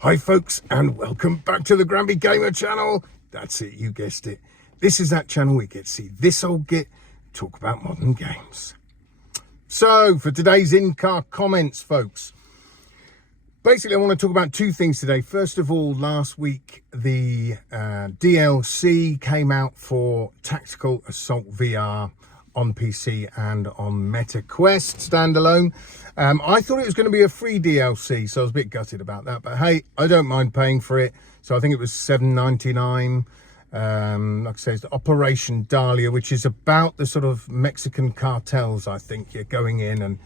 Hi folks, and welcome back to the Granby Gamer channel. That's it, you guessed it. This is that channel we get to see this old git talk about modern games. So for today's in-car comments, folks, basically I want to talk about two things today. First of all, last week the DLC came out for Tactical Assault VR on PC and on Meta Quest standalone. I thought it was going to be a free DLC, so I was a bit gutted about that. But hey, I don't mind paying for it. So I think it was $7.99. Like I say, it's Operation Dahlia, which is about the sort of Mexican cartels. I think you're going in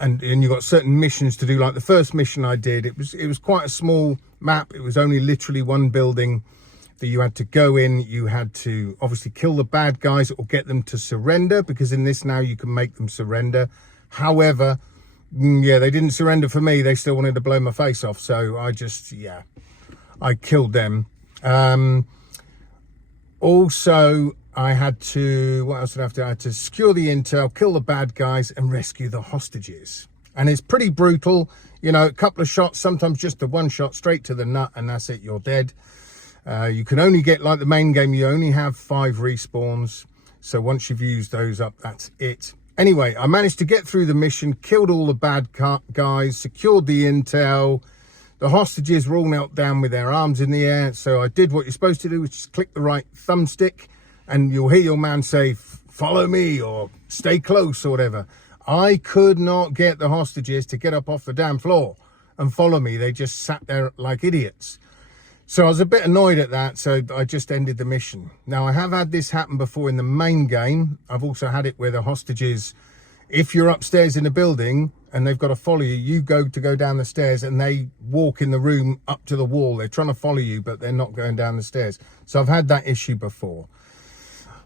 and you've got certain missions to do. Like the first mission I did, it was quite a small map. It was only literally one building that you had to go in. You had to obviously kill the bad guys or get them to surrender, because in this now you can make them surrender. However, yeah, they didn't surrender for me. They still wanted to blow my face off. So I killed them. Also, I had to, what else did I have to do? I had to secure the intel, kill the bad guys and rescue the hostages. And it's pretty brutal. You know, a couple of shots, sometimes just the one shot straight to the nut, and that's it, you're dead. You can only get, like the main game, you only have 5 respawns. So once you've used those up, that's it. Anyway, I managed to get through the mission, killed all the bad guys, secured the intel. The hostages were all knelt down with their arms in the air. So I did what you're supposed to do, which is click the right thumbstick, and you'll hear your man say, follow me, or stay close, or whatever. I could not get the hostages to get up off the damn floor and follow me. They just sat there like idiots. So I was a bit annoyed at that, so I just ended the mission. Now, I have had this happen before in the main game. I've also had it where the hostages, if you're upstairs in a building and they've got to follow you, you go down the stairs and they walk in the room up to the wall. They're trying to follow you, but they're not going down the stairs. So I've had that issue before.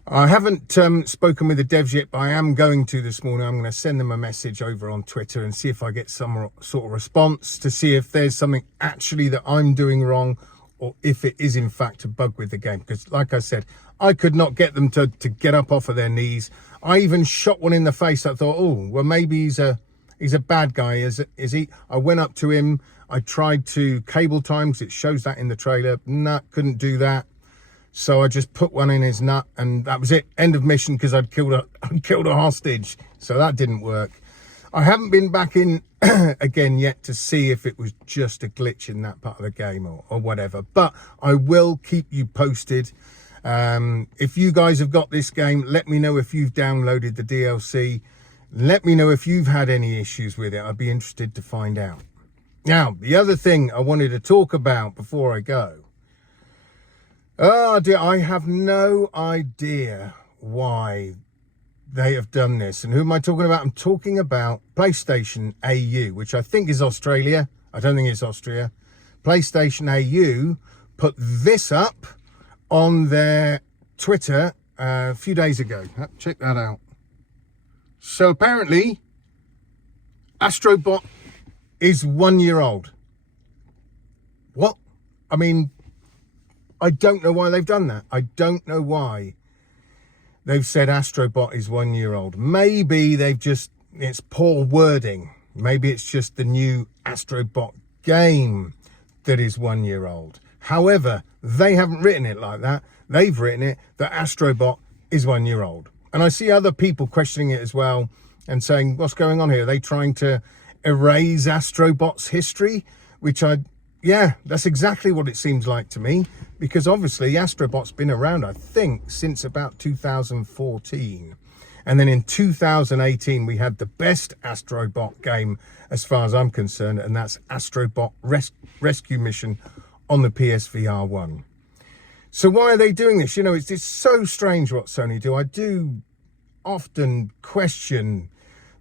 I haven't spoken with the devs yet, but I am going to this morning. I'm going to send them a message over on Twitter and see if I get some sort of response to see if there's something actually that I'm doing wrong, or if it is in fact a bug with the game. Because like I said, I could not get them to get up off of their knees. I even shot one in the face. I thought, oh, well, maybe he's a bad guy, is he? I went up to him. I tried to cable time, because it shows that in the trailer. No, couldn't do that. So I just put one in his nut, and that was it. End of mission, because I'd killed a hostage. So that didn't work. I haven't been back in again yet to see if it was just a glitch in that part of the game or whatever. But I will keep you posted. If you guys have got this game, let me know if you've downloaded the DLC. Let me know if you've had any issues with it. I'd be interested to find out. Now, the other thing I wanted to talk about before I go. Oh dear, I have no idea why they have done this. And who am I talking about? I'm talking about PlayStation AU, which I think is Australia. I don't think it's Austria. PlayStation AU put this up on their Twitter a few days ago. Check that out. So apparently, Astrobot is 1 year old. What? I mean, I don't know why they've done that. I don't know why they've said Astrobot is 1 year old. Maybe it's poor wording. Maybe it's just the new Astrobot game that is 1 year old. However, they haven't written it like that. They've written it that Astrobot is 1 year old. And I see other people questioning it as well and saying, what's going on here? Are they trying to erase Astrobot's history? Yeah, that's exactly what it seems like to me, because obviously Astrobot's been around, I think, since about 2014. And then in 2018, we had the best Astrobot game, as far as I'm concerned, and that's Astrobot Rescue Mission on the PSVR 1. So why are they doing this? You know, it's so strange what Sony do. I do often question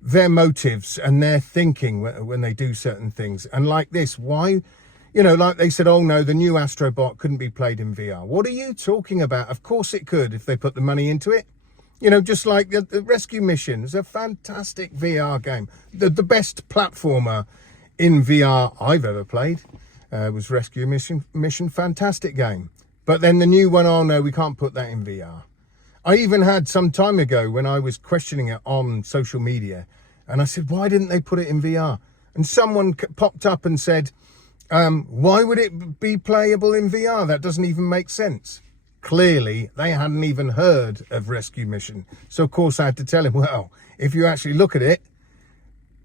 their motives and their thinking when they do certain things. And like this, why? You know, like they said, oh no, the new Astrobot couldn't be played in VR. What are you talking about? Of course it could if they put the money into it. You know, just like the Rescue Mission is a fantastic VR game. The best platformer in VR I've ever played was Rescue Mission. Fantastic game. But then the new one, oh no, we can't put that in VR. I even had some time ago when I was questioning it on social media, and I said, why didn't they put it in VR? And someone popped up and said, Why would it be playable in VR? That doesn't even make sense. Clearly, they hadn't even heard of Rescue Mission. So, of course, I had to tell him, well, if you actually look at it,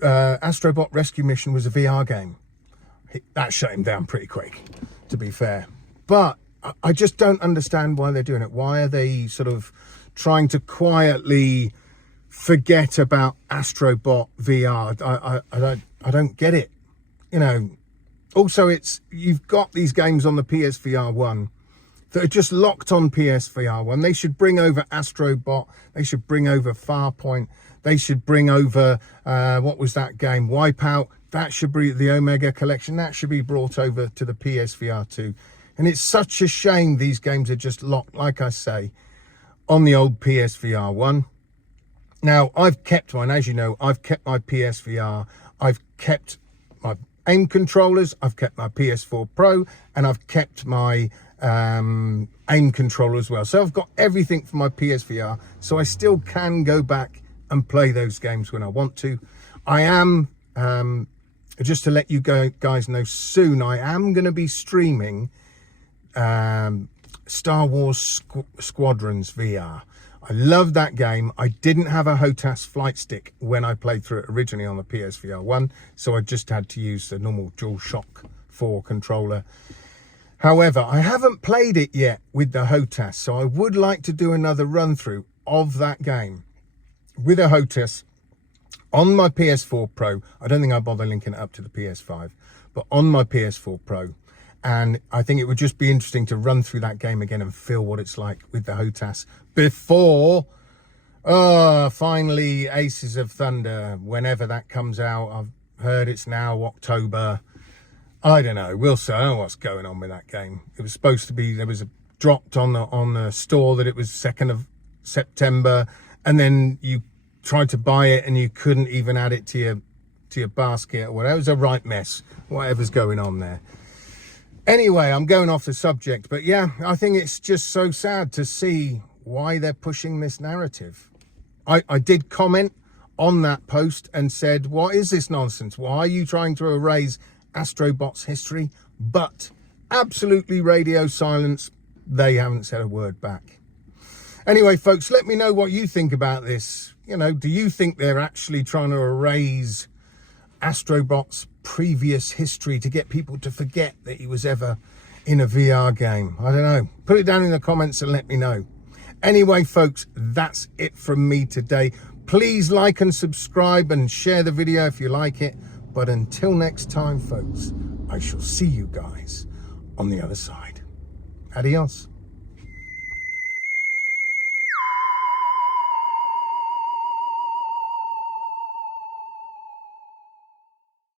Astrobot Rescue Mission was a VR game. That shut him down pretty quick, to be fair. But I just don't understand why they're doing it. Why are they sort of trying to quietly forget about Astrobot VR? I don't get it. You know, also you've got these games on the PSVR 1 that are just locked on PSVR 1. They should bring over Astrobot. They should bring over Farpoint. They should bring over, what was that game? Wipeout. That should be the Omega Collection. That should be brought over to the PSVR 2. And it's such a shame these games are just locked, like I say, on the old PSVR 1. Now, I've kept mine, as you know, I've kept my PSVR. I've kept my aim controllers. I've kept my PS4 Pro. And I've kept my aim controller as well. So I've got everything for my PSVR. So I still can go back and play those games when I want to. I am, just to let you guys know soon, I am going to be streaming Star Wars Squadrons VR. I love that game. I didn't have a HOTAS flight stick when I played through it originally on the PSVR 1, so I just had to use the normal DualShock 4 controller. However, I haven't played it yet with the HOTAS, so I would like to do another run through of that game with a HOTAS on my PS4 Pro. I don't think I'll bother linking it up to the PS5, but on my PS4 Pro. And I think it would just be interesting to run through that game again and feel what it's like with the HOTAS before, finally, Aces of Thunder, whenever that comes out. I've heard it's now October. I don't know. We'll see. I don't know what's going on with that game. It was supposed to be, there was dropped on the store that it was 2nd of September, and then you tried to buy it and you couldn't even add it to your basket or whatever. It was a right mess, whatever's going on there. Anyway, I'm going off the subject, but yeah, I think it's just so sad to see why they're pushing this narrative. I did comment on that post and said, what is this nonsense? Why are you trying to erase Astrobot's history? But absolutely radio silence. They haven't said a word back. Anyway, folks, let me know what you think about this. You know, do you think they're actually trying to erase Astrobot's previous history to get people to forget that he was ever in a VR game? I don't know. Put it down in the comments and let me know. Anyway, folks, that's it from me today. Please like and subscribe and share the video if you like it. But until next time, folks, I shall see you guys on the other side. Adios.